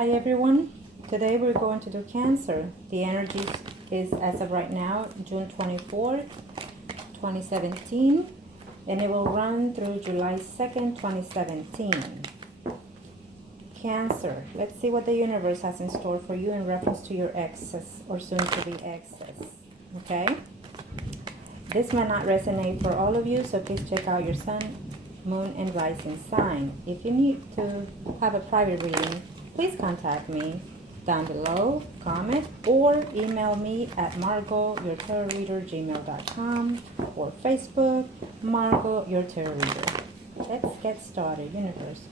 Hi everyone. Today we're going to do Cancer. The energy is as of right now June 24th, 2017, and it will run through July 2nd, 2017. Cancer. Let's see what the universe has in store for you in reference to your exes or soon to be exes. Okay? This might not resonate for all of you, so please check out your sun, moon, and rising sign. If you need to have a private reading, please contact me down below, comment, or email me at margotyourtarotreader@gmail.com or Facebook, Margot Your Tarot Reader. Let's get started. Universe,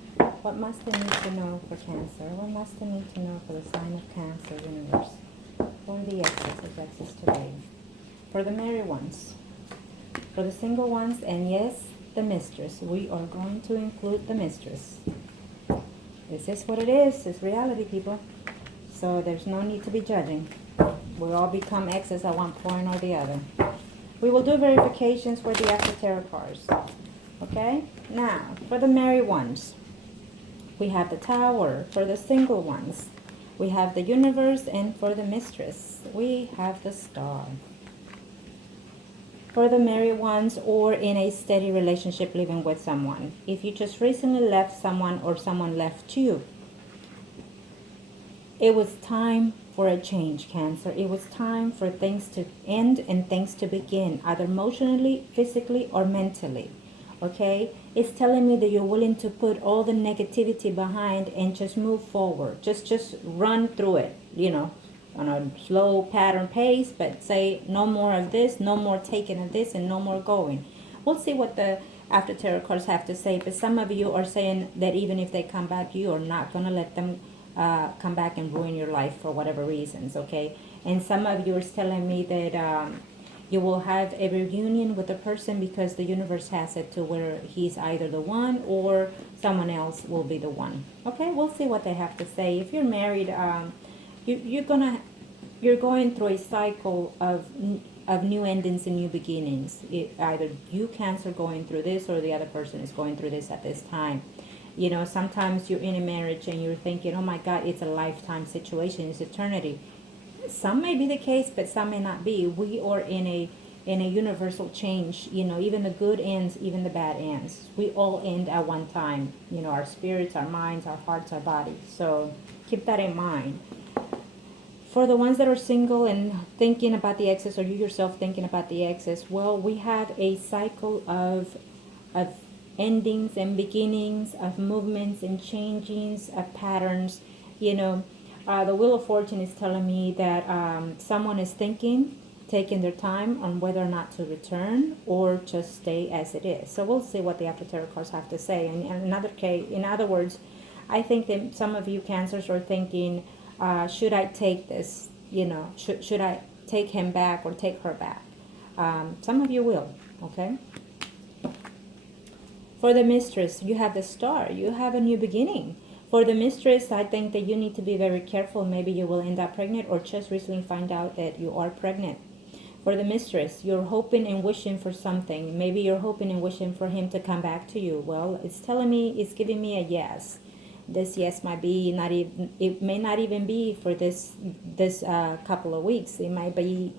what must I need to know for Cancer? What must I need to know for the sign of Cancer, universe? For the exes today. For the married ones. For the single ones, and yes, the mistress. We are going to include the mistress. This is what it is. It's reality, people. So there's no need to be judging. We all become exes at one point or the other. We will do verifications for the after tarot cards. Okay? Now, for the married ones, we have the Tower. For the single ones, we have the Universe. And for the mistress, we have the Star. For the married ones or in a steady relationship living with someone. If you just recently left someone or someone left you, it was time for a change, Cancer. It was time for things to end and things to begin, either emotionally, physically, or mentally. Okay? It's telling me that you're willing to put all the negativity behind and just move forward. Just run through it, on a slow pattern pace, but say no more of this, no more taking of this, and no more going. We'll see what the after tarot cards have to say, but some of you are saying that even if they come back, you are not going to let them come back and ruin your life for whatever reasons, okay? And some of you are telling me that you will have a reunion with a person because the universe has it to where he's either the one or someone else will be the one. Okay, we'll see what they have to say. If you're married, you're going through a cycle of new endings and new beginnings. Either you, Cancer, going through this, or the other person is going through this at this time. Sometimes you're in a marriage and you're thinking, oh my God, it's a lifetime situation, it's eternity. Some may be the case, but some may not be. We are in a universal change. Even the good ends, even the bad ends. We all end at one time. Our spirits, our minds, our hearts, our bodies. So keep that in mind. For the ones that are single and thinking about the exes, or you yourself thinking about the exes, well, we have a cycle of endings and beginnings, of movements and changings, of patterns. The Wheel of Fortune is telling me that someone is taking their time on whether or not to return or just stay as it is. So we'll see what the after tarot cards have to say. And in other words, I think that some of you Cancers are thinking, should I take this? Should I take him back or take her back? Some of you will, okay? For the mistress, you have the Star. You have a new beginning. For the mistress, I think that you need to be very careful. Maybe you will end up pregnant or just recently find out that you are pregnant. For the mistress, you're hoping and wishing for something. Maybe you're hoping and wishing for him to come back to you. Well, it's giving me a yes. This yes might be not even. It may not even be for this couple of weeks. It might be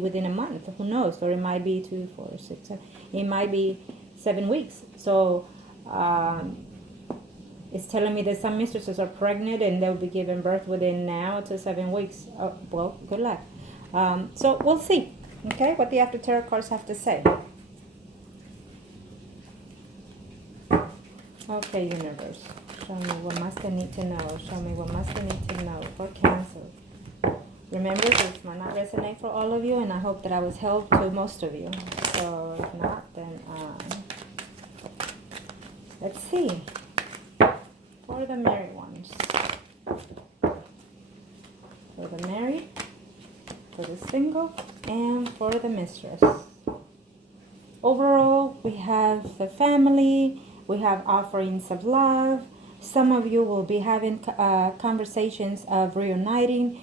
within a month. Who knows? Or it might be 2, 4, 6, 7. It might be 7 weeks. So it's telling me that some mistresses are pregnant and they'll be giving birth within now to 7 weeks. Oh, well, good luck. So we'll see. Okay, what the after tarot cards have to say. Okay, universe. Show me what must I need to know. Show me what must I need to know for Cancer. Remember, this might not resonate for all of you, and I hope that I was help to most of you. So if not, then let's see. For the married ones. For the married, for the single, and for the mistress. Overall, we have the family. We have offerings of love. Some of you will be having conversations of reuniting.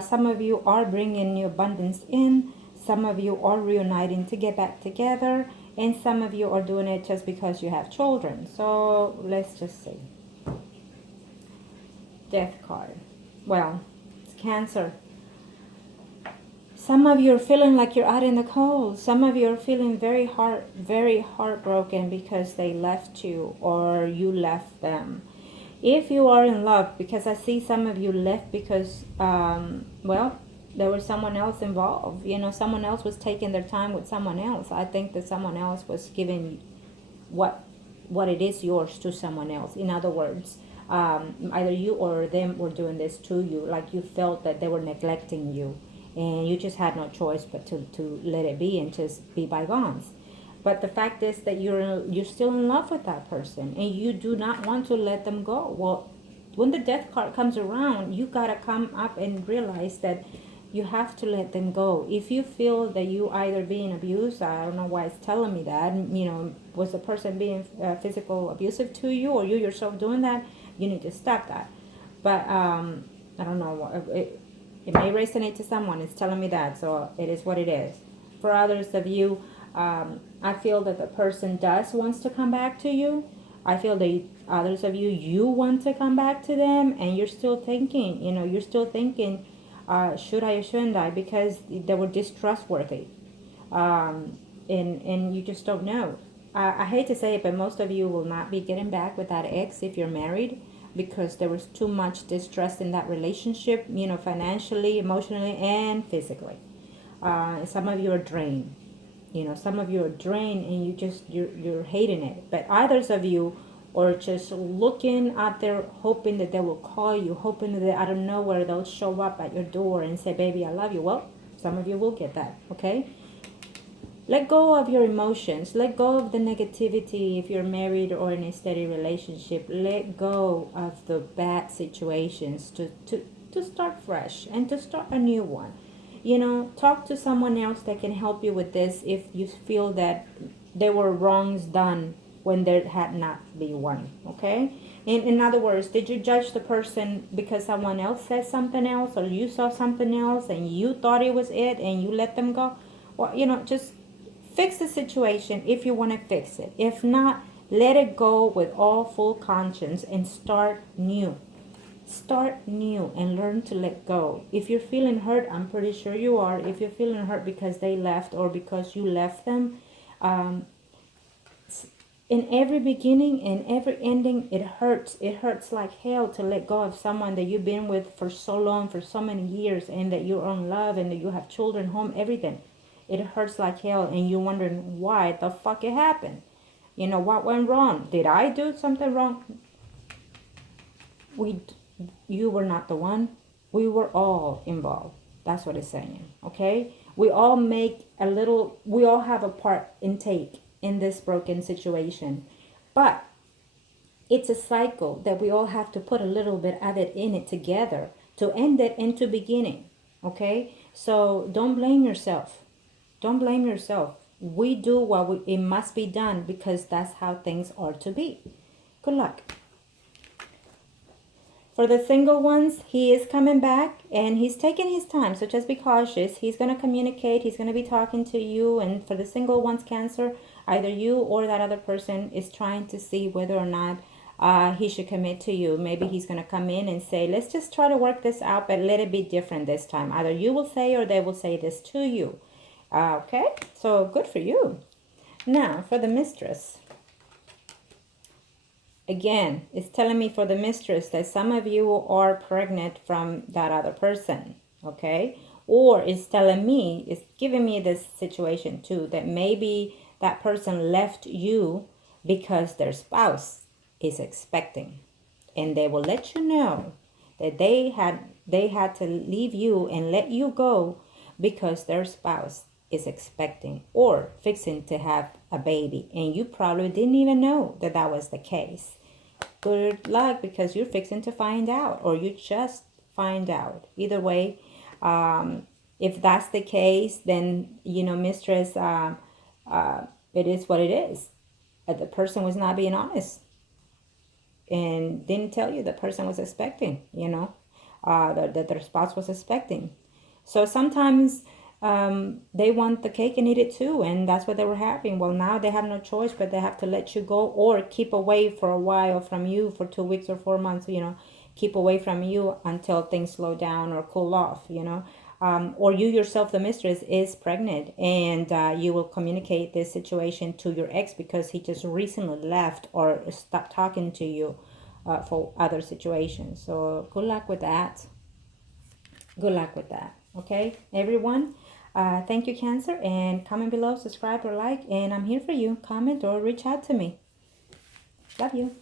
Some of you are bringing new abundance in. Some of you are reuniting to get back together. And some of you are doing it just because you have children. So let's just see. Death card. Well, it's Cancer. Some of you are feeling like you're out in the cold. Some of you are feeling very heartbroken because they left you or you left them. If you are in love, because I see some of you left because, well, there was someone else involved. You know, someone else was taking their time with someone else. I think that someone else was giving what it is yours to someone else. In other words, either you or them were doing this to you, like you felt that they were neglecting you, and you just had no choice but to let it be and just be bygones. But the fact is that you're still in love with that person and you do not want to let them go. Well, when the death card comes around, you gotta come up and realize that you have to let them go. If you feel that you either being abused, I don't know why it's telling me that, you know, was the person being physical abusive to you or you yourself doing that, you need to stop that. But I don't know, it may resonate to someone. It's telling me that, so it is what it is. For others of you, I feel that the person does wants to come back to you. I feel that others of you, you want to come back to them, and you're still thinking, you know, should I or shouldn't I? Because they were distrustworthy, and you just don't know. I hate to say it, but most of you will not be getting back with that ex if you're married, because there was too much distrust in that relationship, you know, financially, emotionally, and physically. Some of you are drained. You know, some of you are drained and you're hating it. But others of you are just looking out there, hoping that they will call you, hoping that out of nowhere they'll show up at your door and say, baby, I love you. Well, some of you will get that, okay? Let go of your emotions. Let go of the negativity if you're married or in a steady relationship. Let go of the bad situations to start fresh and to start a new one. You know, talk to someone else that can help you with this if you feel that there were wrongs done when there had not been one, okay? In other words, did you judge the person because someone else said something else or you saw something else and you thought it was it and you let them go? Well, you know, just fix the situation if you want to fix it. If not, let it go with all full conscience and start new. Start new and learn to let go. If you're feeling hurt, I'm pretty sure you are. If you're feeling hurt because they left or because you left them, in every beginning and every ending, it hurts. It hurts like hell to let go of someone that you've been with for so long, for so many years, and that you're in love and that you have children, home, everything. It hurts like hell, and you're wondering why the fuck it happened. You know, what went wrong? Did I do something wrong? You were not the one. We were all involved. That's what it's saying, okay? We all have a part in take in this broken situation. But it's a cycle that we all have to put a little bit of it in it together to end it and to beginning, okay? So don't blame yourself. Don't blame yourself. We do it must be done because that's how things are to be. Good luck. For the single ones, he is coming back and he's taking his time. So just be cautious. He's going to communicate. He's going to be talking to you. And for the single ones, Cancer, either you or that other person is trying to see whether or not he should commit to you. Maybe he's going to come in and say, let's just try to work this out, but let it be different this time. Either you will say or they will say this to you. Okay, so good for you. Now, for the mistress. Again, it's telling me for the mistress that some of you are pregnant from that other person, okay? Or it's telling me, it's giving me this situation too, that maybe that person left you because their spouse is expecting. And they will let you know that they had to leave you and let you go because their spouse is expecting or fixing to have a baby, and you probably didn't even know that that was the case. Good luck, because you're fixing to find out, or you just find out. Either way, if that's the case, then you know, mistress, it is what it is. The person was not being honest and didn't tell you the person was expecting, you know, that their spouse was expecting. So sometimes they want the cake and eat it too, and that's what they were having. Well, now they have no choice, but they have to let you go or keep away for a while from you for 2 weeks or 4 months, you know, keep away from you until things slow down or cool off, you know. Or you yourself, the mistress, is pregnant, and you will communicate this situation to your ex because he just recently left or stopped talking to you for other situations. So good luck with that. Good luck with that. Okay, everyone. Thank you, Cancer, and comment below, subscribe or like, and I'm here for you. Comment or reach out to me. Love you.